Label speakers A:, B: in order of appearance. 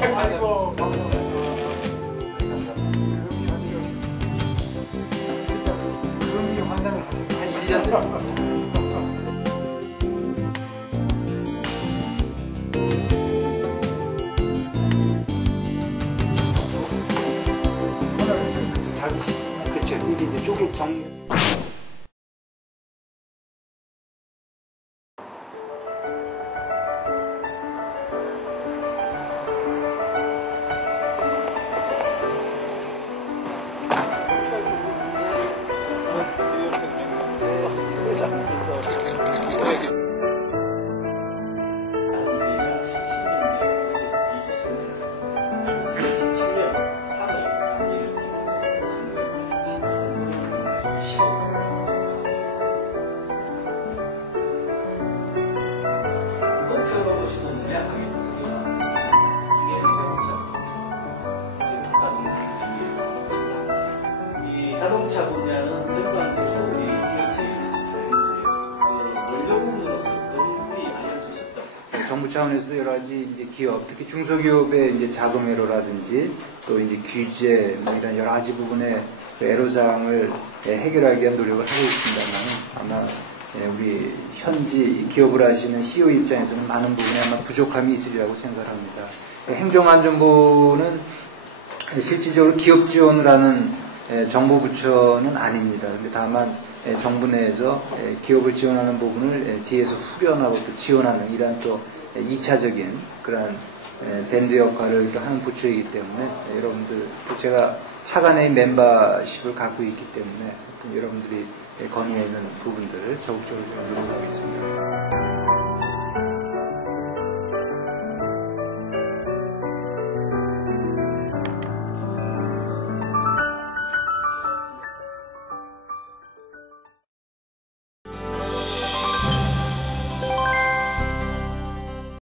A: 아이고. 그런 게 환장을 하세요. 한 1년 됐습니다.
B: 잘 그렇죠. 이게 이제 쪼개 정
C: 정부 차원에서도 여러 가지 이제 기업, 특히 중소기업의 이제 자금 애로라든지 또 이제 규제 뭐 이런 여러 가지 부분의 그 애로사항을 예, 해결하기 위한 노력을 하고 있습니다만 아마 예, 우리 현지 기업을 하시는 CEO 입장에서는 많은 부분에 아마 부족함이 있으리라고 생각을 합니다. 행정안전부는 실질적으로 기업 지원을 하는 예, 정부 부처는 아닙니다. 다만 예, 정부 내에서 예, 기업을 지원하는 부분을 예, 뒤에서 후련하고 또 지원하는 이러한 또 2차적인 그러한 예, 밴드 역할을 또 하는 부처이기 때문에 예, 여러분들 또 제가 차관의 멤버십을 갖고 있기 때문에 여러분들이 예, 건의해 있는 부분들을 적극적으로 좀 노력하겠습니다.